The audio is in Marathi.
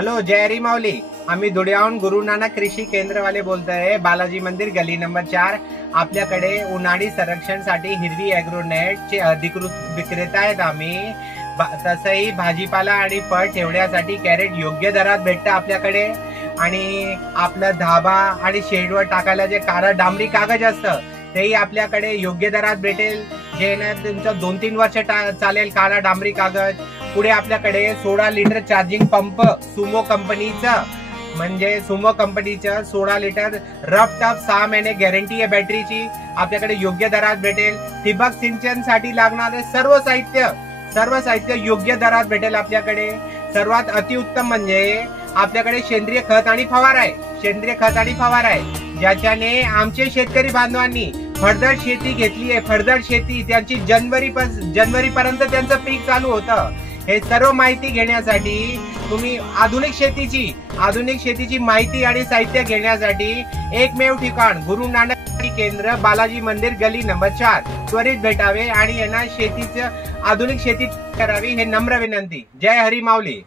हॅलो, जय हरी माऊली. आम्ही धुळ्याहून गुरु नानक कृषी केंद्रवाले बोलतोय. बालाजी मंदिर गली नंबर 4. आपल्याकडे उन्हाळी संरक्षणसाठी हिरवी ॲग्रोनेटचे अधिकृत विक्रेता आहेत आम्ही. तसंही भाजीपाला आणि फळ ठेवण्यासाठी कॅरेट योग्य दरात भेटतं आपल्याकडे. आणि आपलं धाबा आणि शेडवर टाकायला जे काळं डांबरी कागद असतं तेही आपल्याकडे योग्य दरात भेटेल. जे तुमचं 2-3 वर्ष चालेल काळा डांबरी कागद. पुढे आपल्याकडे 16 लिटर चार्जिंग पंप सुमो कंपनीचं, म्हणजे सुमो कंपनीचं 16 लिटर रफ टफ 6 महिने गॅरंटी आहे बॅटरीची. आपल्याकडे योग्य दरात भेटेल. ठिबक सिंचनसाठी लागणारे सर्व साहित्य योग्य दरात भेटेल आपल्याकडे. सर्वात अतिउत्तम म्हणजे आपल्याकडे सेंद्रिय खत आणि फवारा आहे. ज्याच्याने आमचे शेतकरी बांधवांनी फळदार शेती घेतली आहे. फळदार शेती त्यांची जानेवारी पर्यंत त्यांचं पीक चालू होतं. हे सर्व माहिती घेण्यासाठी तुम्ही आधुनिक शेतीची माहिती आणि साहित्य घेण्यासाठी एकमेव ठिकाण गुरु नानक केंद्र, बालाजी मंदिर गली नंबर 4 त्वरित भेटावे आणि यांना आधुनिक शेती करावी हे नम्र विनंती. जय हरी माऊली.